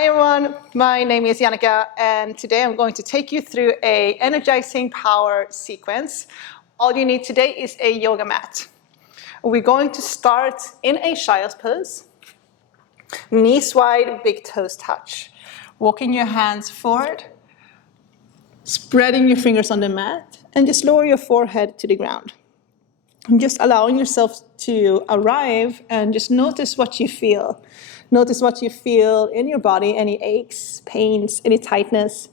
Hi everyone, my name is Jannica and today I'm going to take you through a energizing power sequence. All you need today is a yoga mat. We're going to start in a child's pose. Knees wide, big toes touch. Walking your hands forward, spreading your fingers on the mat, and just lower your forehead to the ground. And just allowing yourself to arrive and just notice what you feel. Notice what you feel in your body, any aches, pains, any tightness.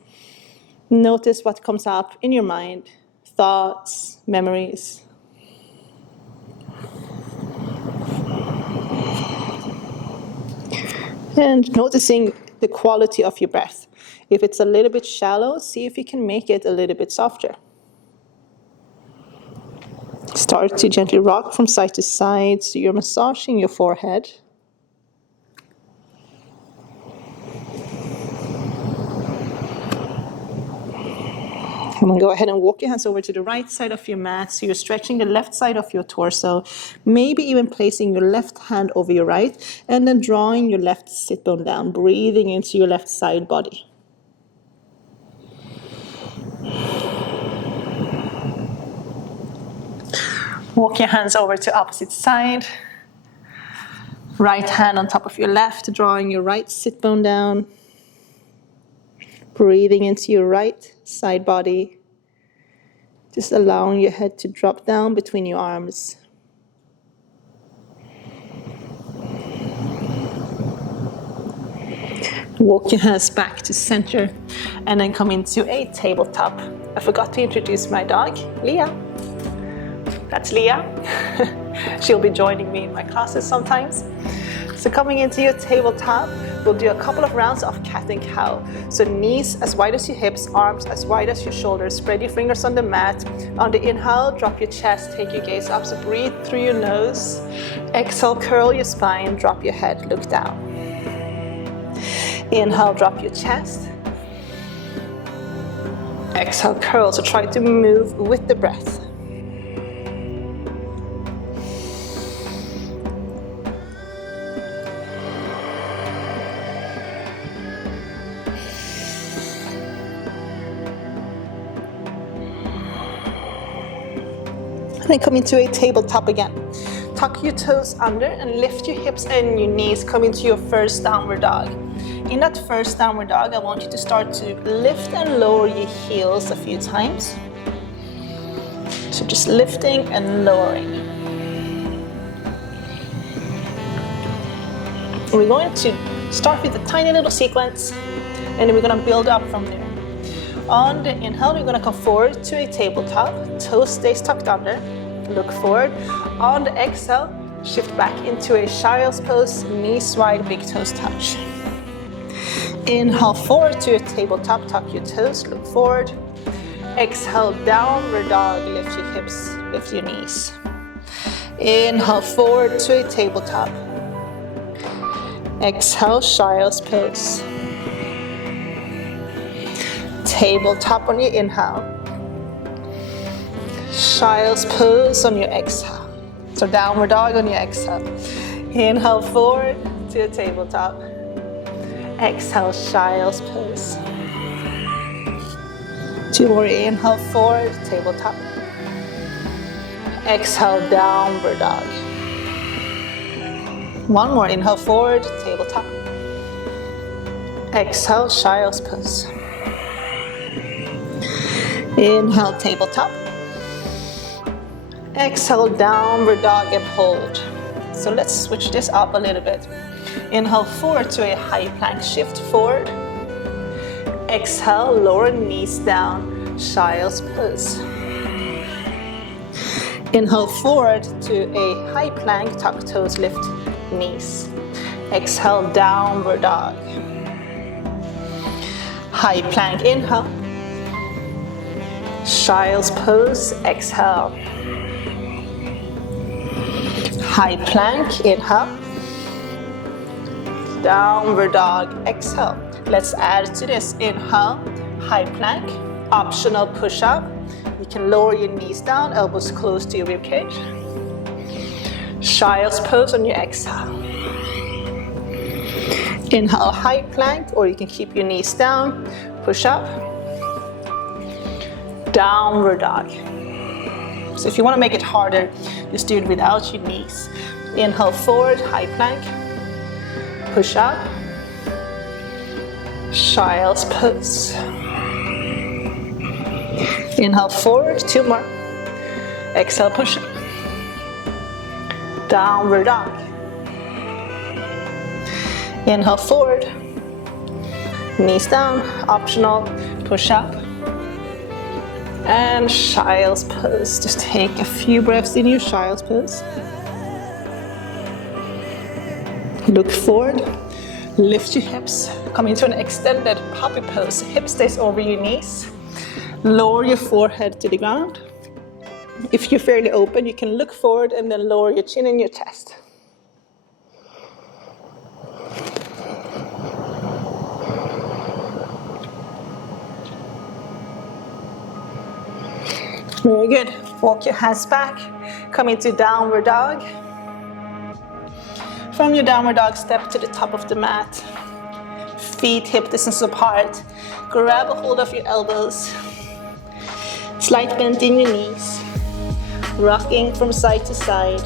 Notice what comes up in your mind, thoughts, memories. And noticing the quality of your breath. If it's a little bit shallow, see if you can make it a little bit softer. Start to gently rock from side to side so you're massaging your forehead. I'm going to go ahead and walk your hands over to the right side of your mat so you're stretching the left side of your torso, maybe even placing your left hand over your right, and then drawing your left sit bone down, breathing into your left side body. Walk your hands over to opposite side. Right hand on top of your left, drawing your right sit bone down. Breathing into your right side body. Just allowing your head to drop down between your arms. Walk your hands back to center and then come into a tabletop. I forgot to introduce my dog, Leah. That's Leah. She'll be joining me in my classes sometimes. So coming into your tabletop, we'll do a couple of rounds of cat and cow. So knees as wide as your hips, arms as wide as your shoulders. Spread your fingers on the mat. On the inhale, drop your chest, take your gaze up. So breathe through your nose. Exhale, curl your spine, drop your head, look down. Inhale, drop your chest. Exhale, curl. So try to move with the breath. And then come into a tabletop again. Tuck your toes under and lift your hips and your knees. Come into your first downward dog. In that first downward dog, I want you to start to lift and lower your heels a few times. So just lifting and lowering. We're going to start with a tiny little sequence, and then we're going to build up from there. On the inhale, we're going to come forward to a tabletop. Toes stays tucked under. Look forward. On the exhale, shift back into a child's pose. Knees wide, big toes touch. Inhale forward to a tabletop. Tuck your toes. Look forward. Exhale, downward dog. Lift your hips. Lift your knees. Inhale forward to a tabletop. Exhale, child's pose. Tabletop on your inhale. Child's pose on your exhale. So downward dog on your exhale. Inhale forward to a tabletop. Exhale, child's pose. Two more. Inhale forward, tabletop. Exhale, downward dog. One more. Inhale forward, tabletop. Exhale, child's pose. Inhale, tabletop. Exhale, downward dog and hold. So let's switch this up a little bit. Inhale forward to a high plank, shift forward. Exhale, lower knees down, child's pose. Inhale forward to a high plank, tuck toes, lift knees. Exhale, downward dog. High plank, inhale. Child's pose, exhale. High plank, inhale. Downward dog, exhale. Let's add to this. Inhale, high plank, optional push up. You can lower your knees down, elbows close to your rib cage. Child's pose on your exhale. Inhale, high plank, or you can keep your knees down. Push up. Downward dog. So if you want to make it harder, just do it without your knees. Inhale forward, high plank. Push up. Child's pose. Inhale forward, 2 more. Exhale, push up. Downward dog. Inhale forward. Knees down, optional. Push up. And child's pose. Just take a few breaths in your child's pose. Look forward. Lift your hips. Come into an extended puppy pose. Hip stays over your knees. Lower your forehead to the ground. If you're fairly open, you can look forward and then lower your chin and your chest. Very good. Walk your hands back. Come into downward dog. From your downward dog, step to the top of the mat. Feet hip distance apart. Grab a hold of your elbows. Slight bend in your knees. Rocking from side to side.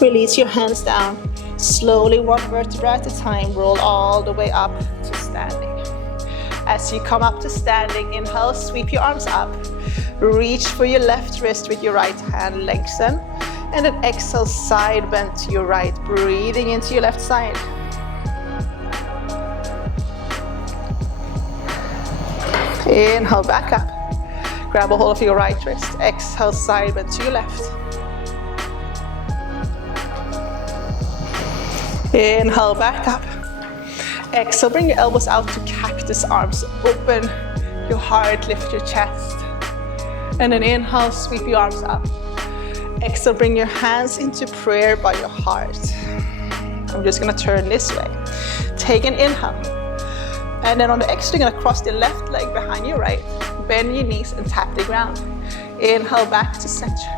Release your hands down. Slowly, one vertebra at a time, roll all the way up to standing. As you come up to standing, inhale, sweep your arms up. Reach for your left wrist with your right hand, lengthen. And then exhale, side bend to your right, breathing into your left side. Inhale, back up. Grab a hold of your right wrist. Exhale, side bend to your left. Inhale, back up. Exhale, bring your elbows out to cactus arms. Open your heart, lift your chest. And then inhale, sweep your arms up. Exhale, bring your hands into prayer by your heart. I'm just gonna turn this way. Take an inhale. And then on the exhale, you're gonna cross the left leg behind your right. Bend your knees and tap the ground. Inhale, back to center.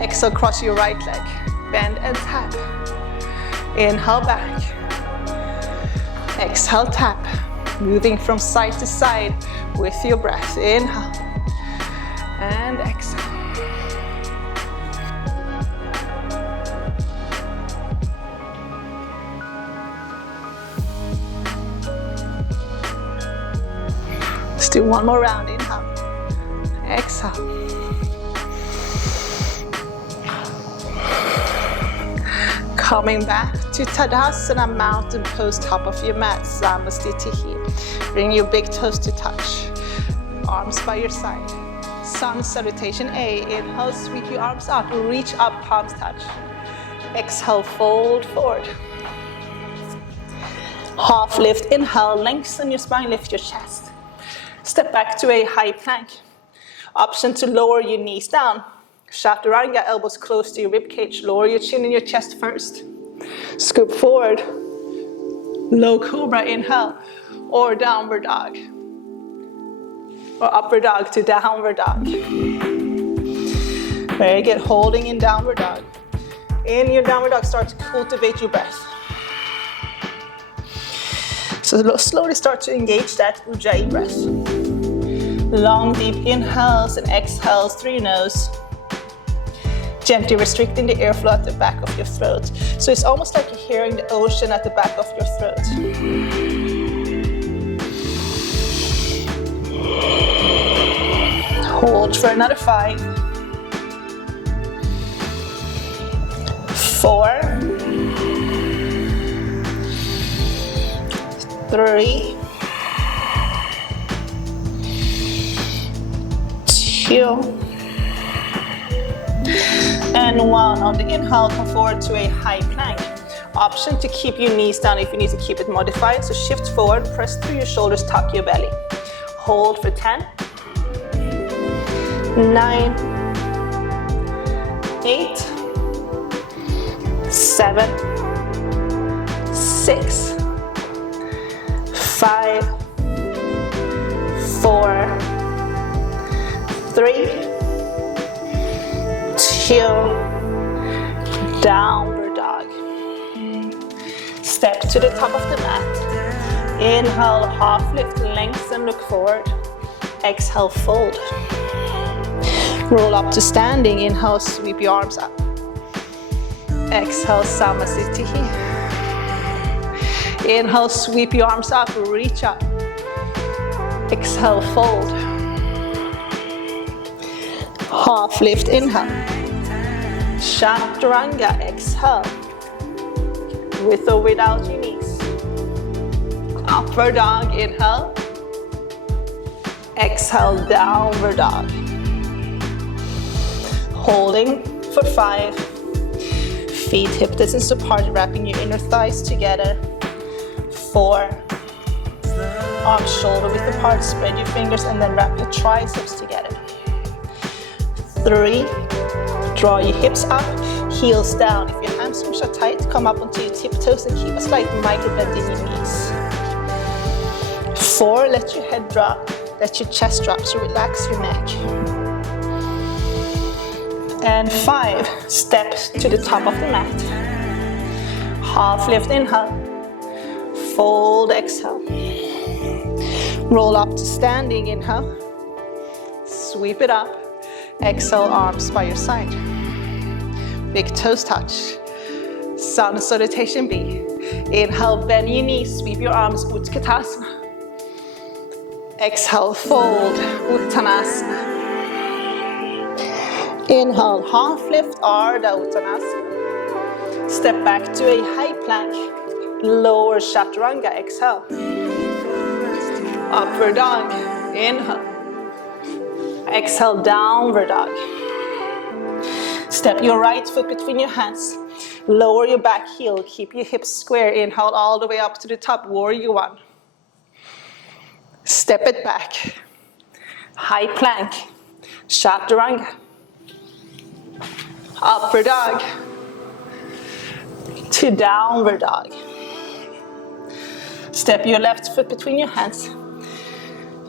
Exhale, cross your right leg. Bend and tap. Inhale, back. Exhale, tap. Moving from side to side with your breath. Inhale. And exhale. Let's do one more round. Inhale. Exhale. Coming back to Tadasana, mountain pose, top of your mat, Samastitihi. Bring your big toes to touch. Arms by your side. Sun salutation A. Inhale, sweep your arms up. Reach up, palms touch. Exhale, fold forward. Half lift. Inhale, lengthen your spine, lift your chest. Step back to a high plank. Option to lower your knees down. Chaturanga, elbows close to your rib cage. Lower your chin and your chest first. Scoop forward. Low cobra, inhale. Or downward dog. Or upward dog to downward dog. Very good. Holding in downward dog. In your downward dog, start to cultivate your breath. So slowly start to engage that Ujjayi breath. Long, deep inhales and exhales through your nose. Gently restricting the airflow at the back of your throat. So it's almost like you're hearing the ocean at the back of your throat. Hold for another 5. 4. 3. 2. And 1. On the inhale, come forward to a high plank. Option to keep your knees down if you need to keep it modified. So shift forward, press through your shoulders, tuck your belly. Hold for 10. 9. 8. 7. 6. 5. 4. 3. heel, downward dog. Step to the top of the mat. Inhale, half lift, lengthen, look forward. Exhale, fold. Roll up to standing. Inhale, sweep your arms up. Exhale, Samasthiti. Inhale, sweep your arms up, reach up. Exhale, fold. Half lift, inhale. Chaturanga, exhale. With or without your knees. Upward dog, inhale. Exhale, downward dog. Holding for 5. Feet hip distance apart, wrapping your inner thighs together. 4. Arms shoulder width apart, spread your fingers and then wrap your triceps together. 3. Draw your hips up, heels down. If your hamstrings are tight, come up onto your tiptoes and keep a slight micro bend in your knees. 4. Let your head drop, let your chest drop, so relax your neck. And 5. Step to the top of the mat. Half lift, inhale. Fold, exhale. Roll up to standing, inhale. Sweep it up. Exhale, arms by your side. Big toes touch. Sun salutation B. Inhale, bend your knees, sweep your arms, Utkatasana. Exhale, fold, Uttanasana. Inhale, half lift, Ardha Uttanasana. Step back to a high plank. Lower Chaturanga, exhale. Upward dog, inhale. Exhale, downward dog. Step your right foot between your hands. Lower your back heel, keep your hips square. Inhale all the way up to the top, warrior 1. Step it back. High plank, Chaturanga. Upward dog to downward dog. Step your left foot between your hands.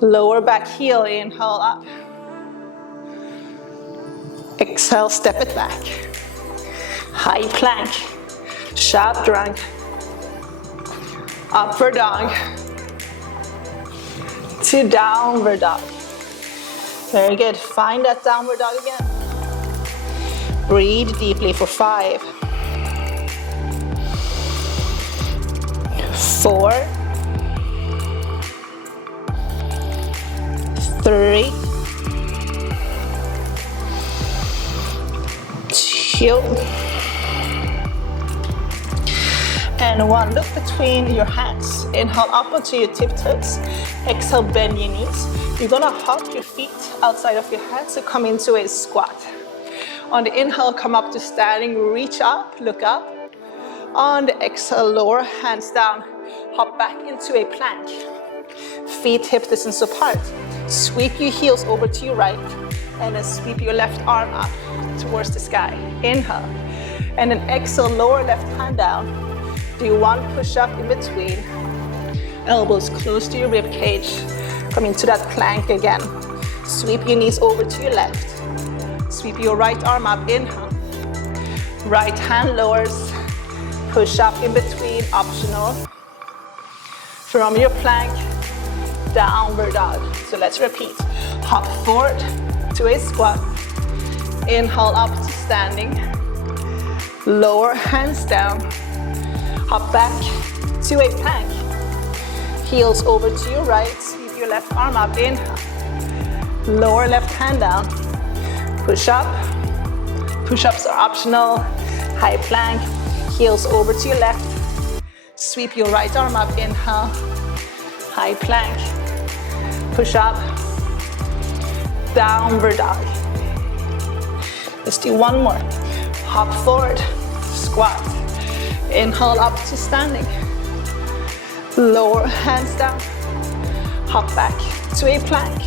Lower back heel, inhale up. Exhale, step it back. High plank, Chaturanga. Upward dog to downward dog. Very good. Find that downward dog again. Breathe deeply for 5. 4. 3. 2. And 1. Look between your hands. Inhale up onto your tiptoes. Exhale, bend your knees. You're gonna hop your feet outside of your hands to come into a squat. On the inhale, come up to standing, reach up, look up. On the exhale, lower hands down, hop back into a plank. Feet hip distance apart. Sweep your heels over to your right and then sweep your left arm up towards the sky. Inhale. And then exhale, lower left hand down. Do 1 push-up in between. Elbows close to your rib cage. Come into that plank again. Sweep your knees over to your left. Sweep your right arm up, inhale. Right hand lowers. Push up in between, optional. From your plank, downward dog. So let's repeat. Hop forward to a squat. Inhale up to standing. Lower hands down. Hop back to a plank. Heels over to your right. Sweep your left arm up, inhale. Lower left hand down. Push up. Push-ups are optional. High plank. Heels over to your left. Sweep your right arm up, inhale. High plank. Push up. Downward dog. Let's do 1 more. Hop forward. Squat. Inhale up to standing. Lower hands down. Hop back to a plank.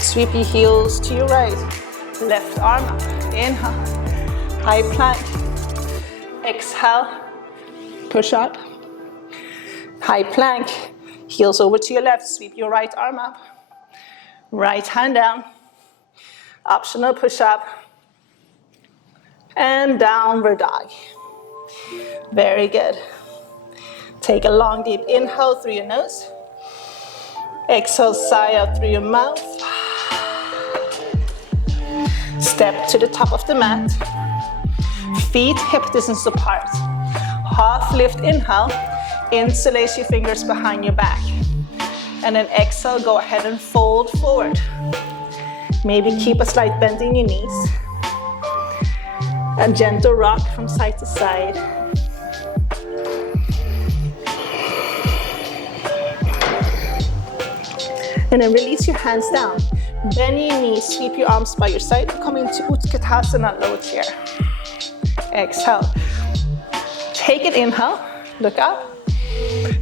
Sweep your heels to your right. Left arm up. Inhale. High plank. Exhale. Push up. High plank. Heels over to your left. Sweep your right arm up. Right hand down. Optional push up. And downward dog. Very good. Take a long deep inhale through your nose. Exhale, sigh out through your mouth. Step to the top of the mat. Feet hip distance apart. Half lift, inhale. Interlace your fingers behind your back. And then exhale, go ahead and fold forward. Maybe keep a slight bend in your knees. A gentle rock from side to side. And then release your hands down. Bend your knees, sweep your arms by your side. Come into Utkatasana, low chair. Exhale. Take an inhale, look up.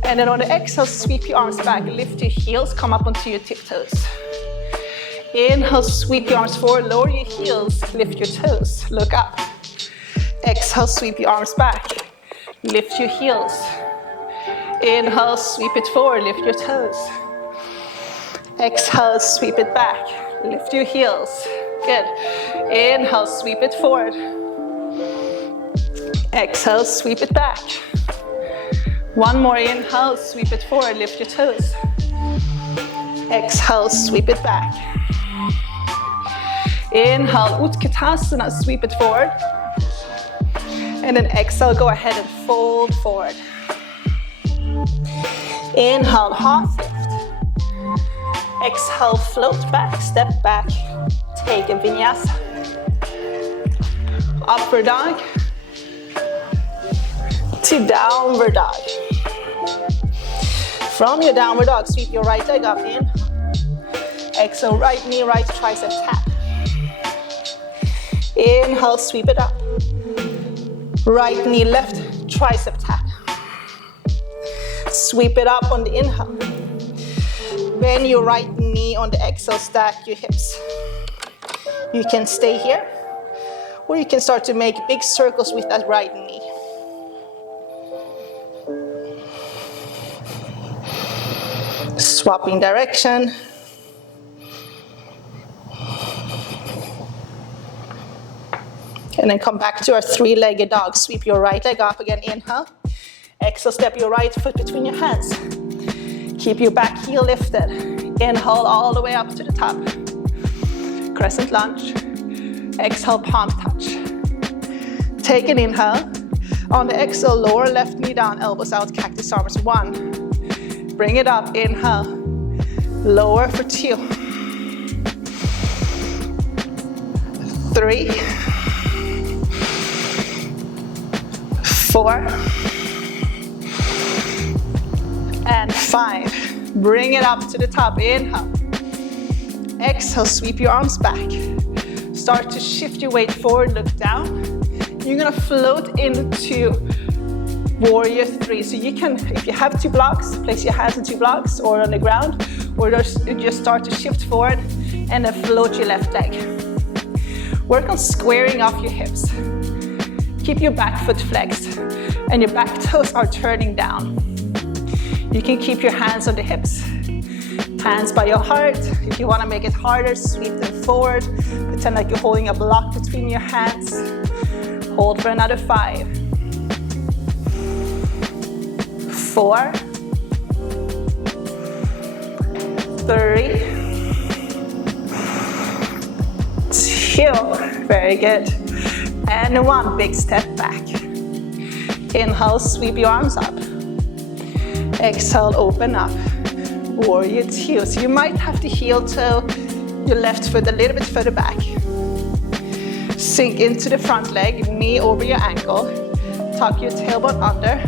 And then on the exhale, sweep your arms back. Lift your heels, come up onto your tiptoes. Inhale, sweep your arms forward, lower your heels, lift your toes, look up. Exhale, sweep your arms back, lift your heels. Inhale, sweep it forward, lift your toes. Exhale, sweep it back, lift your heels. Good. Inhale, sweep it forward. Exhale, sweep it back. One more inhale, sweep it forward, lift your toes. Exhale, sweep it back. Inhale, Utkatasana, sweep it forward. And then exhale, go ahead and fold forward. Inhale, half lift. Exhale, float back, step back. Take a vinyasa. Upward dog to downward dog. From your downward dog, sweep your right leg up in. Exhale, right knee, right tricep tap. Inhale, sweep it up. Right knee, left tricep tap. Sweep it up on the inhale. Bend your right knee on the exhale, stack your hips. You can stay here, or you can start to make big circles with that right knee. Swapping direction. And then come back to our three-legged dog. Sweep your right leg up again, inhale. Exhale, step your right foot between your hands. Keep your back heel lifted. Inhale all the way up to the top. Crescent lunge. Exhale, palm touch. Take an inhale. On the exhale, lower left knee down, elbows out, cactus arms. 1. Bring it up, inhale. Lower for 2. 3. 4. And 5. Bring it up to the top, inhale. Exhale, sweep your arms back. Start to shift your weight forward, look down. You're gonna float into warrior 3. So you can, if you have 2 blocks, place your hands in 2 blocks or on the ground, or just start to shift forward and then float your left leg. Work on squaring off your hips. Keep your back foot flexed and your back toes are turning down. You can keep your hands on the hips. Hands by your heart. If you want to make it harder, sweep them forward. Pretend like you're holding a block between your hands. Hold for another 5. 4. 3. 2. Very good. And 1. Big step back. Inhale, sweep your arms up. Exhale, open up. Warrior 2. So you might have to heel toe your left foot a little bit further back. Sink into the front leg, knee over your ankle. Tuck your tailbone under.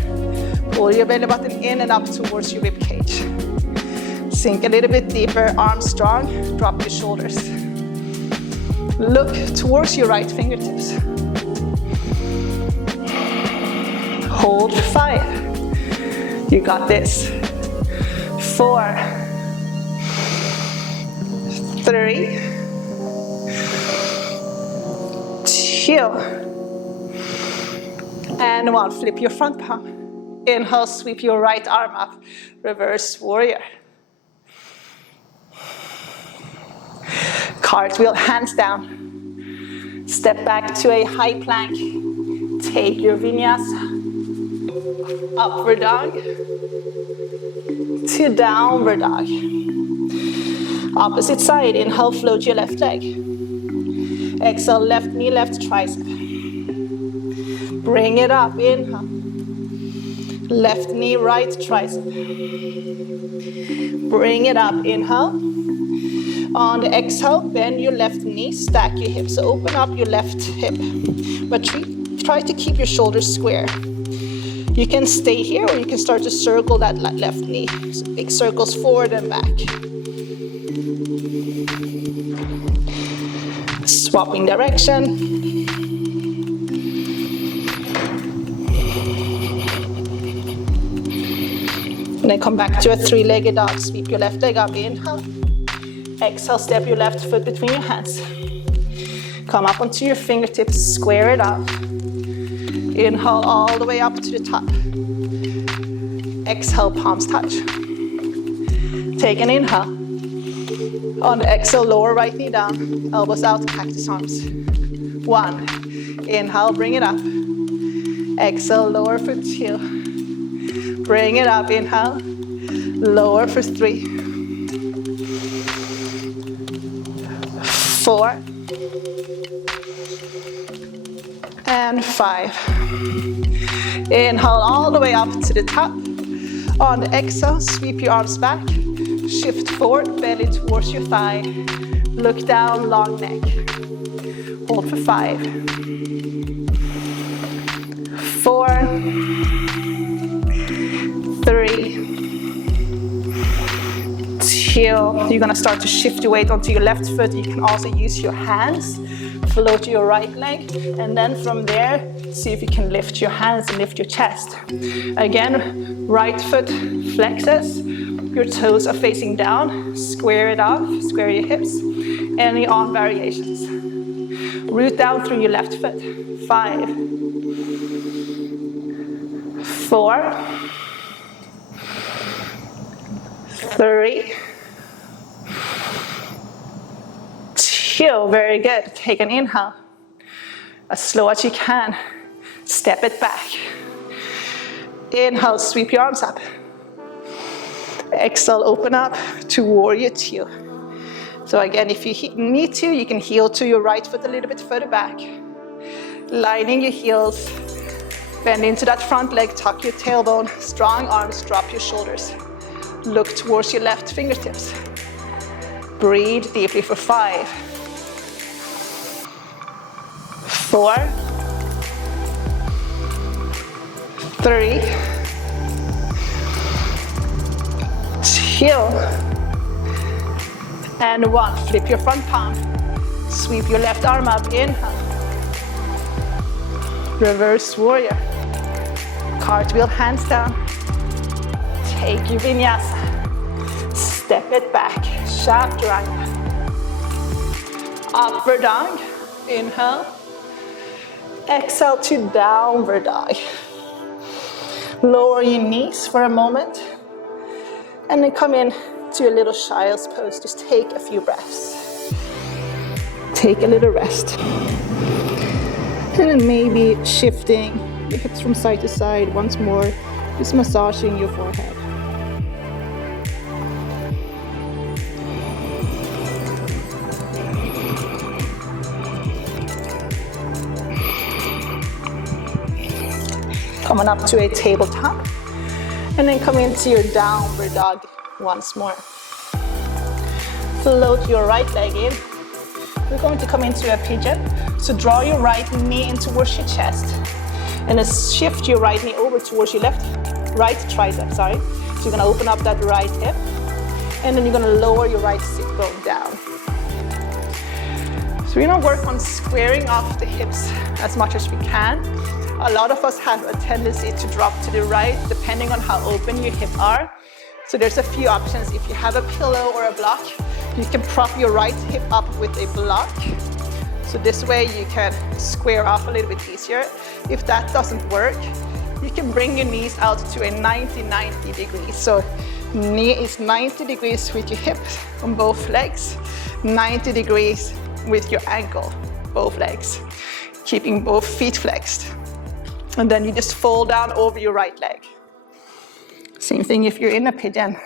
Pull your belly button in and up towards your rib cage. Sink a little bit deeper, arms strong. Drop your shoulders. Look towards your right fingertips. Hold 5. You got this. 4. 3. 2. And 1. Flip your front palm. Inhale, sweep your right arm up. Reverse warrior. Cartwheel, hands down. Step back to a high plank. Take your vinyasa. Upward dog to downward dog. Opposite side, inhale, float your left leg. Exhale, left knee, left tricep. Bring it up, inhale. Left knee, right tricep. Bring it up, inhale. On the exhale, bend your left knee, stack your hips. So open up your left hip, but try to keep your shoulders square. You can stay here or you can start to circle that left knee. So big circles forward and back. Swapping direction. And then come back to a three-legged dog. Sweep your left leg up, inhale. Exhale, step your left foot between your hands. Come up onto your fingertips, square it up. Inhale all the way up to the top. Exhale, palms touch. Take an inhale. On the exhale, lower right knee down, elbows out, cactus arms. 1. Inhale, bring it up. Exhale, lower for 2. Bring it up, inhale. Lower for 3. 4. And 5. Inhale all the way up to the top. On the exhale, sweep your arms back. Shift forward, belly towards your thigh. Look down, long neck. Hold for 5. 4. 3. 2. You're gonna start to shift your weight onto your left foot. You can also use your hands. Float your right leg, and then from there, see if you can lift your hands and lift your chest. Again, right foot flexes, your toes are facing down, square it off, square your hips. Any arm variations. Root down through your left foot. 5, 4, 3, 2, very good. Take an inhale. As slow as you can. Step it back. Inhale, sweep your arms up. Exhale, open up to warrior 2. So again, if you need to, you can heel to your right foot a little bit further back. Lining your heels. Bend into that front leg, tuck your tailbone. Strong arms, drop your shoulders. Look towards your left fingertips. Breathe deeply for 5. 4, 3, 2, and 1. Flip your front palm. Sweep your left arm up. Inhale. Reverse warrior. Cartwheel, hands down. Take your vinyasa. Step it back. Chaturanga. Upward dog. Inhale. Exhale to downward dog. Lower your knees for a moment. And then come in to a little child's pose. Just take a few breaths. Take a little rest. And then maybe shifting your hips from side to side once more. Just massaging your forehead. Coming up to a tabletop. And then come into your downward dog once more. Float your right leg in. We're going to come into a pigeon. So draw your right knee in towards your chest. And then shift your right knee over towards your right tricep, sorry. So you're gonna open up that right hip. And then you're gonna lower your right sit bone down. So we're gonna work on squaring off the hips as much as we can. A lot of us have a tendency to drop to the right depending on how open your hips are. So there's a few options. If you have a pillow or a block, you can prop your right hip up with a block. So this way you can square off a little bit easier. If that doesn't work, you can bring your knees out to a 90 degrees. So knee is 90 degrees with your hips on both legs, 90 degrees with your ankle. both legs, keeping both feet flexed. And then you just fall down over your right leg. Same thing if you're in a pigeon.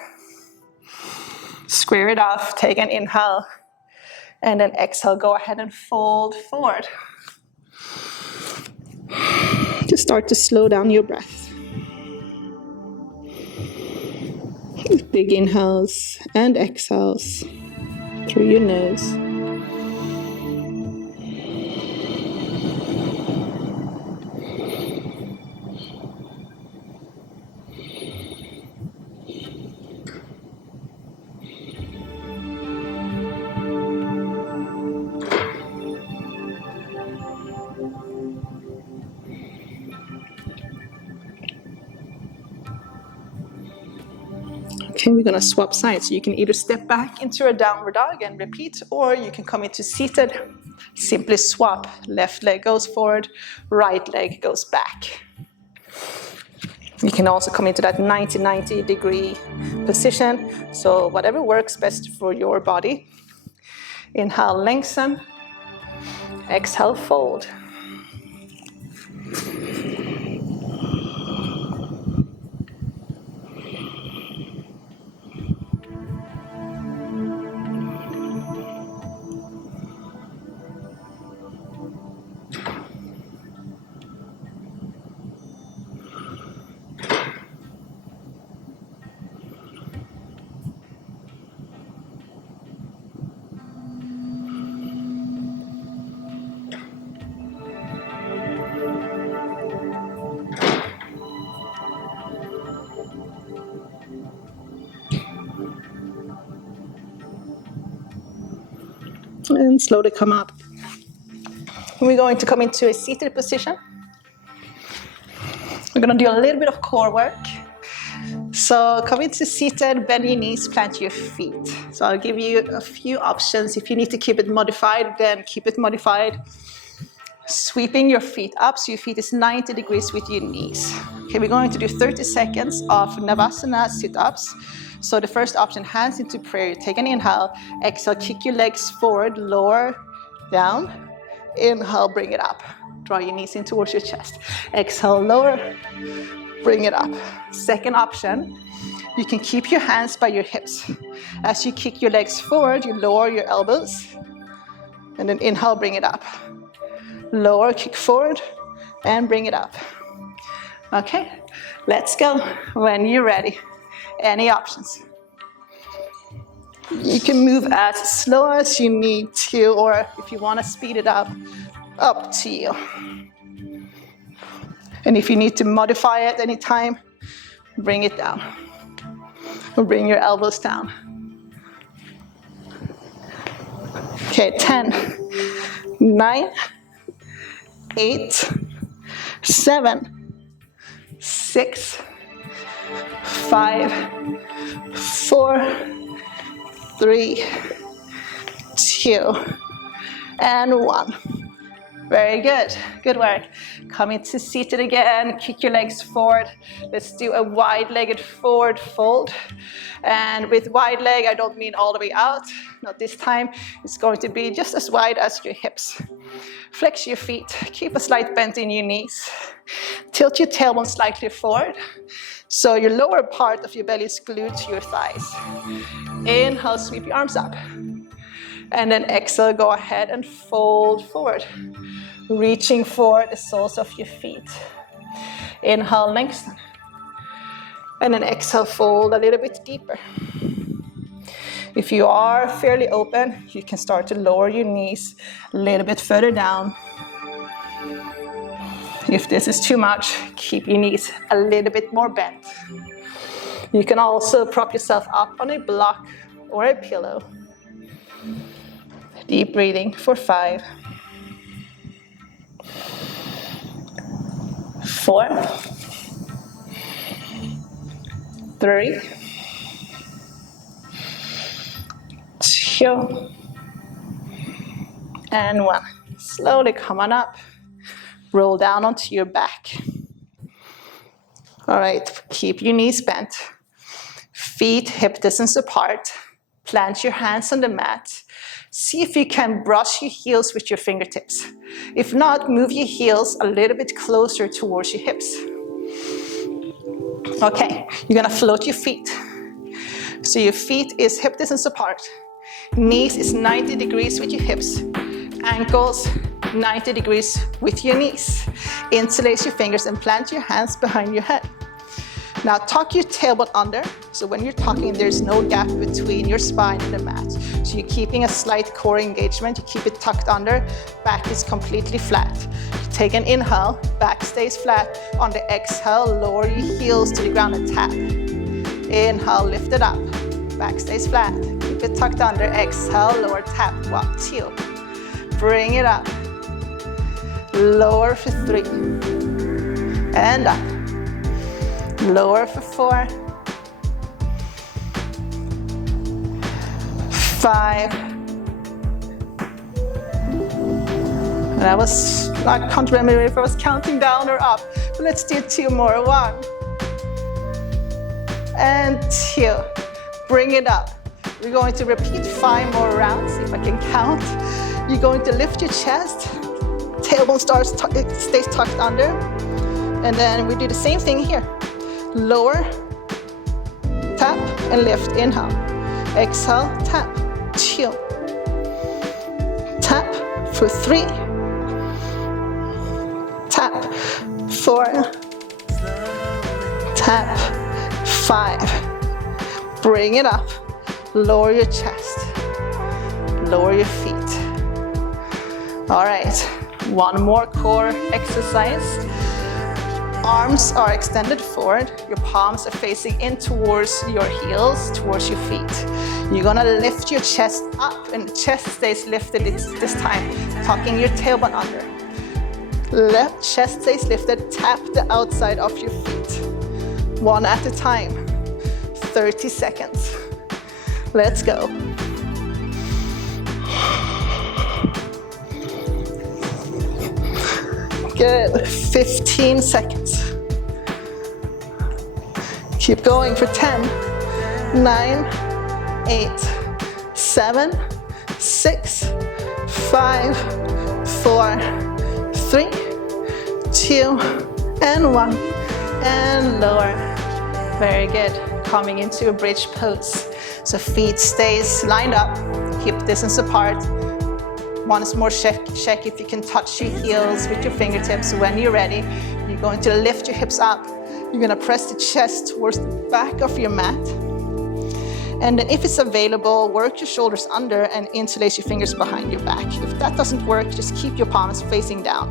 Square it off, take an inhale, and then exhale, go ahead and fold forward. Just start to slow down your breath. Big inhales and exhales through your nose. Okay, we're gonna swap sides. So you can either step back into a downward dog and repeat, or you can come into seated. Simply swap. Left leg goes forward, right leg goes back. You can also come into that 90 degree position. So whatever works best for your body. Inhale, lengthen. Exhale, fold. And slowly come up. We're going to come into a seated position. We're going to do a little bit of core work. So come into seated, bend your knees, plant your feet. So I'll give you a few options. If you need to keep it modified, then keep it modified. Sweeping your feet up so your feet is 90 degrees with your knees. Okay, we're going to do 30 seconds of Navasana sit-ups. So the first option, hands into prayer. Take an inhale, exhale, kick your legs forward, lower, down. Inhale, bring it up. Draw your knees in towards your chest. Exhale, lower, bring it up. Second option, you can keep your hands by your hips. As you kick your legs forward, you lower your elbows. And then inhale, bring it up. Lower, kick forward, and bring it up. Okay, let's go when you're ready. Any options? You can move as slow as you need to, or if you want to speed it up to you. And if you need to modify it anytime, bring it down. Or bring your elbows down. Okay, 10, 9, 8, 7, 6, 5, 4, 3, 2, and 1. Very good. Good work. Come into seated again. Kick your legs forward. Let's do a wide-legged forward fold. And with wide leg, I don't mean all the way out. Not this time. It's going to be just as wide as your hips. Flex your feet. Keep a slight bend in your knees. Tilt your tailbone slightly forward. So your lower part of your belly is glued to your thighs. Inhale, sweep your arms up. And then exhale, go ahead and fold forward. Reaching for the soles of your feet. Inhale, lengthen. And then exhale, fold a little bit deeper. If you are fairly open, you can start to lower your knees a little bit further down. If this is too much, keep your knees a little bit more bent. You can also prop yourself up on a block or a pillow. Deep breathing for 5, 4, 3, 2, and 1. Slowly come on up. Roll down onto your back. All right, keep your knees bent. Feet hip distance apart. Plant your hands on the mat. See if you can brush your heels with your fingertips. If not, move your heels a little bit closer towards your hips. Okay, you're gonna float your feet. So your feet is hip distance apart. Knees is 90 degrees with your hips. Ankles 90 degrees with your knees. Interlace your fingers and plant your hands behind your head. Now tuck your tailbone under, so when you're tucking, there's no gap between your spine and the mat. So you're keeping a slight core engagement, you keep it tucked under, back is completely flat. You take an inhale, back stays flat. On the exhale, lower your heels to the ground and tap. Inhale, lift it up, back stays flat. Keep it tucked under, exhale, lower, tap, 1, 2. Bring it up, lower for 3, and up. Lower for 4, 5. And I can't remember if I was counting down or up, but let's do 2 more. 1 and 2. Bring it up. We're going to repeat 5 more rounds, if I can count. You're going to lift your chest, tailbone stays tucked under, and then we do the same thing here. Lower, tap, and lift, inhale. Exhale, tap, 2. Tap for 3. Tap, 4. Tap, 5. Bring it up. Lower your chest. Lower your feet. All right, 1 more core exercise. Arms are extended forward, your palms are facing in towards your heels, towards your feet. You're gonna lift your chest up, and the chest stays lifted this time, tucking your tailbone under. Left chest stays lifted, tap the outside of your feet. 1 at a time, 30 seconds. Let's go. Good, 15 seconds. Keep going for 10, 9, 8, 7, 6, 5, 4, 3, 2, and 1. And lower. Very good. Coming into a bridge pose. So feet stays lined up, hip distance apart. Once more, check if you can touch your heels with your fingertips. When you're ready, you're going to lift your hips up. You're going to press the chest towards the back of your mat. And then if it's available, work your shoulders under and interlace your fingers behind your back. If that doesn't work, just keep your palms facing down.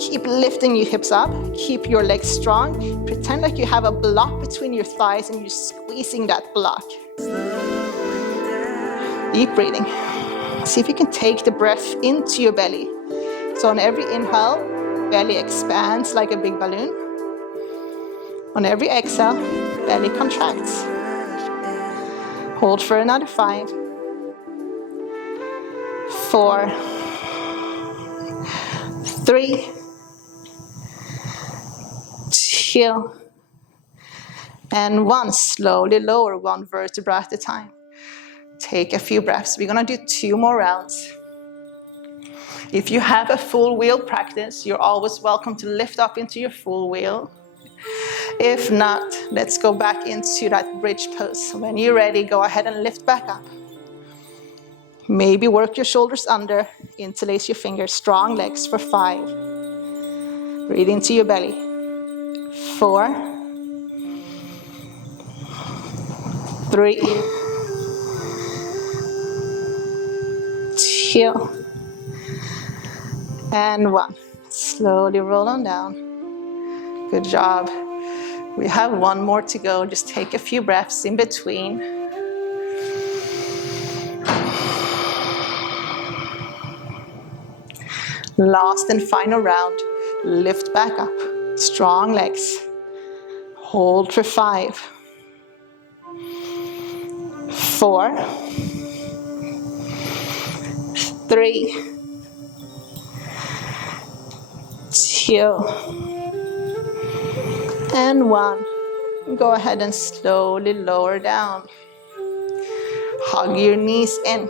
Keep lifting your hips up. Keep your legs strong. Pretend like you have a block between your thighs and you're squeezing that block. Deep breathing. See if you can take the breath into your belly. So on every inhale, belly expands like a big balloon. On every exhale, belly contracts. Hold for another 5, 4, 3, 2, and 1. Slowly lower 1 vertebra at a time. Take a few breaths. We're gonna do 2 more rounds. If you have a full wheel practice, you're always welcome to lift up into your full wheel. If not, let's go back into that bridge pose. When you're ready, go ahead and lift back up. Maybe work your shoulders under, interlace your fingers, strong legs for 5. Breathe into your belly. 4, 3, 2, and 1. Slowly roll on down. Good job. We have 1 more to go. Just take a few breaths in between. Last and final round. Lift back up. Strong legs. Hold for 5, 4, 3, 2, and 1. Go ahead and slowly lower down. Hug your knees in.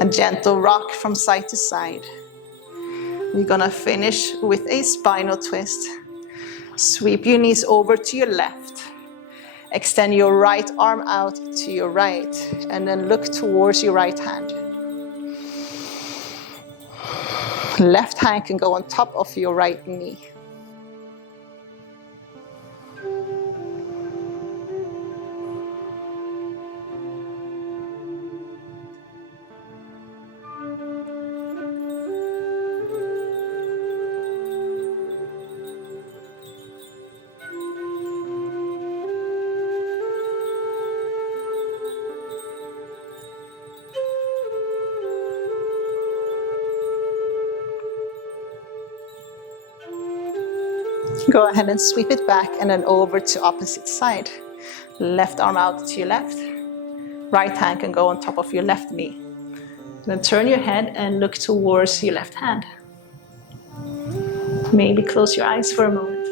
A gentle rock from side to side. We're gonna finish with a spinal twist. Sweep your knees over to your left. Extend your right arm out to your right, and then look towards your right hand. Left hand can go on top of your right knee. Go ahead and sweep it back and then over to opposite side. Left arm out to your left. Right hand can go on top of your left knee. Then turn your head and look towards your left hand. Maybe close your eyes for a moment.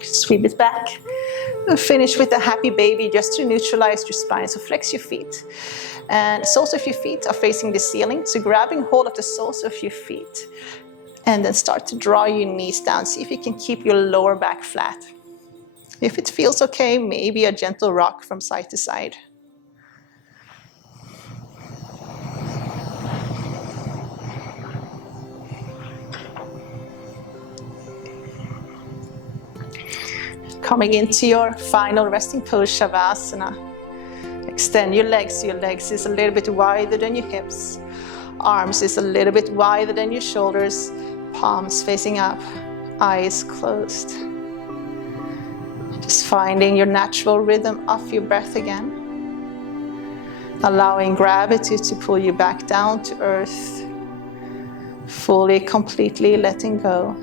Sweep it back. And finish with a happy baby just to neutralize your spine. So flex your feet. And soles of your feet are facing the ceiling. So grabbing hold of the soles of your feet. And then start to draw your knees down. See if you can keep your lower back flat. If it feels okay, maybe a gentle rock from side to side. Coming into your final resting pose, Shavasana. Extend your legs. Your legs is a little bit wider than your hips. Arms is a little bit wider than your shoulders. Palms facing up. Eyes closed. Just finding your natural rhythm of your breath again. Allowing gravity to pull you back down to earth. Fully, completely letting go.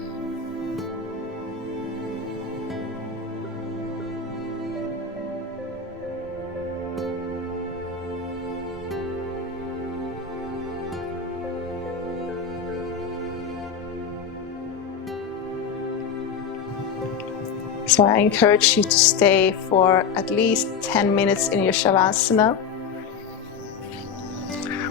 So I encourage you to stay for at least 10 minutes in your Shavasana,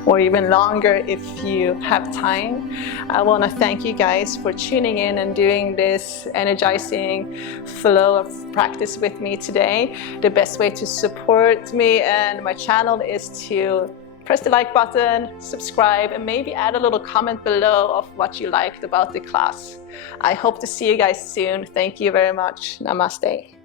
or even longer if you have time. I want to thank you guys for tuning in and doing this energizing flow of practice with me today. The best way to support me and my channel is to press the like button, subscribe, and maybe add a little comment below of what you liked about the class. I hope to see you guys soon. Thank you very much. Namaste.